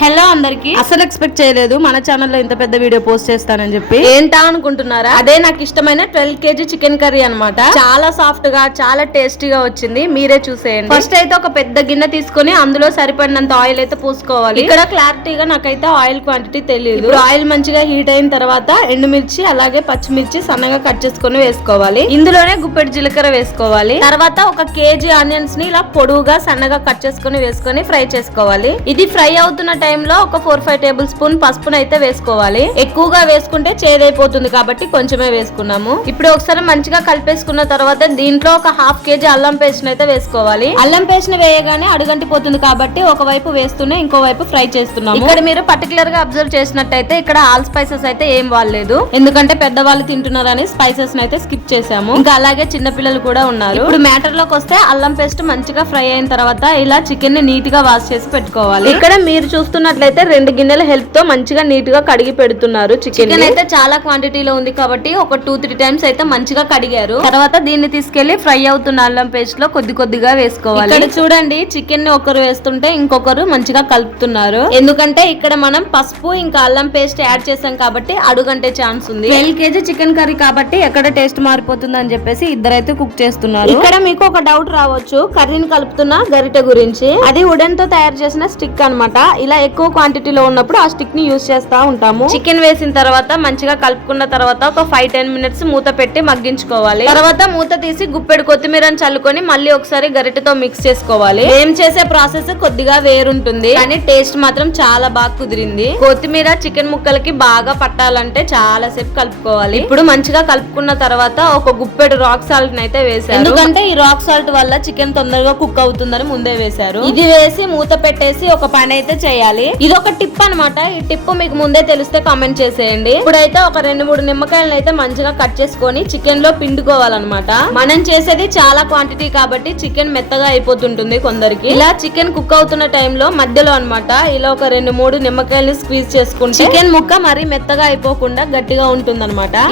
Hello అందరికి. అసలు expect చేయలేదు. మన ఛానల్లో ఇంత పెద్ద వీడియో పోస్ట్ చేస్తానని చెప్పి. ఏంటా అనుకుంటున్నారా? అదే నాకు ఇష్టమైన ట్వెల్వ్ కేజీ చికెన్ కర్రీ అన్నమాట. చాలా సాఫ్ట్గా చాలా టేస్టీగా వచ్చింది. మీరే చూసేయండి. ఫస్ట్ అయితే ఒక పెద్ద గిన్నె తీసుకొని అందులో సరిపడినంత ఆయిల్ అయితే పోసుకోవాలి. ఇక్కడ క్లారిటీగా నాకైతే ఆయిల్ క్వాంటిటీ తెలియదు ఆయిల్ మంచిగా హీట్ అయిన తర్వాత ఎండుమిర్చి అలాగే పచ్చిమిర్చి సన్నగా కట్ చేసుకొని వేసుకోవాలి. ఇందులోనే గుప్పెడు జీలకర్ర వేసుకోవాలి. తర్వాత ఒక కేజీ ఆనియన్స్ని ఇలా పొడువుగా సన్నగా కట్ చేసుకొని వేసుకొని ఫ్రై చేసుకోవాలి. ఇది ఫ్రై అవుతున్న టైంలో ఒక ఫోర్ ఫైవ్ టేబుల్ స్పూన్ పసుపును అయితే వేసుకోవాలి. ఎక్కువగా వేసుకుంటే చేదైపోతుంది కాబట్టి కొంచెమే వేసుకున్నాము. ఇప్పుడు ఒకసారి మంచిగా కలిపేసుకున్న తర్వాత దీంట్లో ఒక హాఫ్ కేజీ అల్లం పేస్ట్ అయితే వేసుకోవాలి. అల్లం పేస్ట్ వేయగానే అడుగంటిపోతుంది కాబట్టి ఒకవైపు వేస్తూనే ఇంకో వైపు ఫ్రై చేస్తున్నాము. ఇక్కడ మీరు పర్టికులర్గా అబ్జర్వ్ చేసినట్టయితే ఇక్కడ ఆల్ స్పైసెస్ అయితే ఏం వాడలేదు. ఎందుకంటే పెద్దవాళ్ళు తింటున్నారని స్పైసెస్ అయితే స్కిప్ చేసాము ఇంకా అలాగే చిన్న పిల్లలు కూడా ఉన్నారు. ఇప్పుడు మ్యాటర్లోకి వస్తే అల్లం పేస్ట్ మంచిగా ఫ్రై అయిన తర్వాత ఇలా చికెన్ని నీట్గా వాష్ చేసి పెట్టుకోవాలి. ఇక్కడ మీరు చూస్తున్నట్లయితే రెండు గిన్నెల హెల్ప్తో మంచిగా నీట్గా కడిగి పెడుతున్నారు చికెన్ అయితే చాలా క్వాంటిటీలో ఉంది కాబట్టి ఒక టూ త్రీ టైమ్స్ అయితే మంచిగా కడిగారు. తర్వాత దీన్ని తీసుకెళ్ళి ఫ్రై అవుతున్న అల్లం పేస్ట్లో కొద్ది కొద్దిగా వేసుకోవాలి. ఇక్కడ చూడండి చికెన్ని ఒకరు వేస్తుంటే ఇంకొకరు మంచిగా కలుపుతున్నారు. ఎందుకంటే ఇక్కడ మనం పసుపు ఇంకా అల్లం పేస్ట్ యాడ్ చేసాం కాబట్టి అడుగంటే ఛాన్స్ ఉంది. ట్వెల్వ్ కేజీ చికెన్ కర్రీ కాబట్టి ఎక్కడ టేస్ట్ మారిపోతుంది అని చెప్పేసి ఇద్దరైతే కుక్ చేస్తున్నారు. ఇక్కడ మీకు ఒక డౌట్ రావచ్చు. కర్రీని కలుపుతున్న గరిటె గురించి. అది వుడెన్తో తయారు చేసిన స్టిక్ అన్నమాట. ఇలా ఎక్కువ క్వాంటిటీలో ఉన్నప్పుడు ఆ స్టిక్ని యూస్ చేస్తా ఉంటాము. చికెన్ వేసిన తర్వాత మంచిగా కలుపుకున్న తర్వాత ఒక ఫైవ్ టెన్ మినిట్స్ మూత పెట్టి మగ్గించుకోవాలి. తర్వాత మూత తీసి గుప్పెడు కొత్తిమీరని చల్లుకొని మళ్ళీ ఒకసారి గరిటెతో మిక్స్ చేసుకోవాలి. ఏం చేసే ప్రాసెస్ కొద్దిగా వేరుంటుంది కానీ టేస్ట్ మాత్రం చాలా బాగా కుదిరింది. కొత్తిమీర చికెన్ ముక్కలకి బాగా పట్టాలంటే చాలా సేపు కలుపుకోవాలి. ఇప్పుడు మంచిగా కలుపుకున్న తర్వాత ఒక గుప్పెడు రాక్ సాల్ట్ అయితే వేసారు ఎందుకంటే ఈ రాక్ సాల్ట్ వల్ల చికెన్ తొందరగా కుక్ అవుతుందని ముందే వేశారు. ఇది వేసి మూత పెట్టేసి ఒక పని అయితే చేయాలి. ఇది ఒక టిప్ అన్నమాట. ఈ టిప్ మీకు ముందే తెలిస్తే కామెంట్ చేసేయండి. ఇప్పుడైతే ఒక రెండు మూడు నిమ్మకాయలను అయితే మంచిగా కట్ చేసుకొని చికెన్లో పిండుకోవాలన్నమాట. మనం చేసేది చాలా క్వాంటిటీ కాబట్టి చికెన్ మెత్తగా అయిపోతుంటుంది కొందరికి. ఇలా చికెన్ కుక్ అవుతున్న టైంలో మధ్యలో అన్నమాట. ఇలా ఒక రెండు మూడు నిమ్మకాయలు స్క్వీజ్ చేసుకుంటే చికెన్ ముక్క మరీ మెత్తగా అయిపోకుండా గట్టిగా ఉంటుంది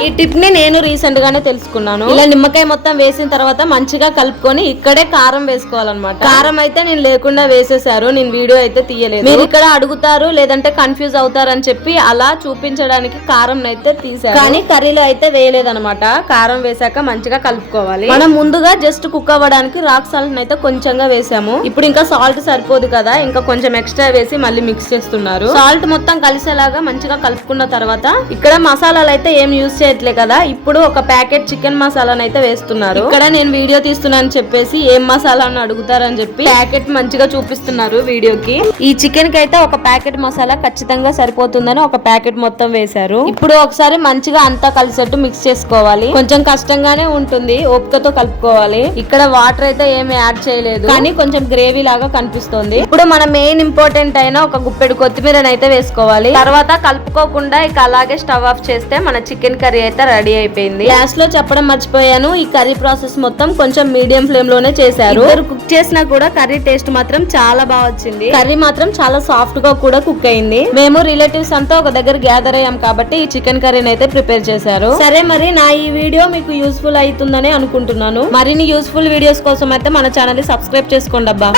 ఈ టిప్ని నేను రీసెంట్ గానే తెలుసుకున్నాను. ఇలా నిమ్మకాయ మొత్తం వేసిన తర్వాత మంచిగా కలుపుకొని ఇక్కడే కారం వేసుకోవాలన్నమాట. కారం అయితే నేను లేకుండా వేసేసారు నేను వీడియో అయితే తీయలేదు. మీరు ఇక్కడ అడుగుతారు లేదంటే కన్ఫ్యూజ్ అవుతారు అని చెప్పి అలా చూపించడానికి కారం అయితే తీసారు కానీ కర్రీలో అయితే వేయలేదన్నమాట. కారం వేసాక మంచిగా కలుపుకోవాలి. మనం ముందుగా జస్ట్ కుక్ అవ్వడానికి రాక్ సాల్ట్ అయితే కొంచెంగా వేసాము. ఇప్పుడు ఇంకా సాల్ట్ సరిపోదు కదా ఇంకా కొంచెం ఎక్స్ట్రా వేసి మళ్ళీ మిక్స్ చేస్తున్నారు. సాల్ట్ మొత్తం కలిసేలాగా మంచిగా కలుపుకున్న తర్వాత ఇక్కడ మసాలాలు అయితే ఏం యూజ్ చేయట్లే కదా ఇప్పుడు ఒక ప్యాకెట్ చికెన్ మసాలాను అయితే వేస్తున్నారు. ఇక్కడ నేను వీడియో తీస్తున్నాను చెప్పేసి ఏం మసాలా అని అడుగుతారని చెప్పి ప్యాకెట్ మంచిగా చూపిస్తున్నారు వీడియోకి. ఈ చికెన్కి అయితే ఒక ప్యాకెట్ మసాలా ఖచ్చితంగా సరిపోతుందని ఒక ప్యాకెట్ మొత్తం వేశారు. ఇప్పుడు ఒకసారి మంచిగా అంతా కలిసేట్టు మిక్స్ చేసుకోవాలి. కొంచెం కష్టంగానే ఉంటుంది ఓపికతో కలుపుకోవాలి. ఇక్కడ వాటర్ అయితే ఏమి యాడ్ చేయలేదు. కానీ కొంచెం గ్రేవీ లాగా కనిపిస్తుంది. ఇప్పుడు మన మెయిన్ ఇంపార్టెంట్ అయిన ఒక గుప్పెడు కొత్తిమీరని అయితే వేసుకోవాలి. తర్వాత కలుపుకోకుండా ఇక అలాగే స్టవ్ ఆఫ్ చేస్తే మన చికెన్ కర్రీ అయితే రెడీ అయిపోయింది. గ్యాస్లో చెప్పడం మర్చిపోయాను. ఈ కర్రీ ప్రాసెస్ మొత్తం కొంచెం మీడియం ఫ్లేమ్లోనే చేశారు. కుక్ చేసినా కూడా కర్రీ టేస్ట్ మాత్రం చాలా బాగా వచ్చింది. కర్రీ మాత్రం చాలా సాఫ్ట్ సాఫ్ట్గా కూడా కుక్ అయింది. మేము రిలేటివ్స్ అంతా ఒక దగ్గర గ్యాదర్ అయ్యాం కాబట్టి ఈ చికెన్ కర్రీని అయితే ప్రిపేర్ చేశారు. సరే మరి నా ఈ వీడియో మీకు యూస్ఫుల్ అవుతుందని అనుకుంటున్నాను. మరిన్ని యూస్ఫుల్ వీడియోస్ కోసం అయితే మన ఛానల్ సబ్స్క్రైబ్ చేసుకోండి అబ్బా.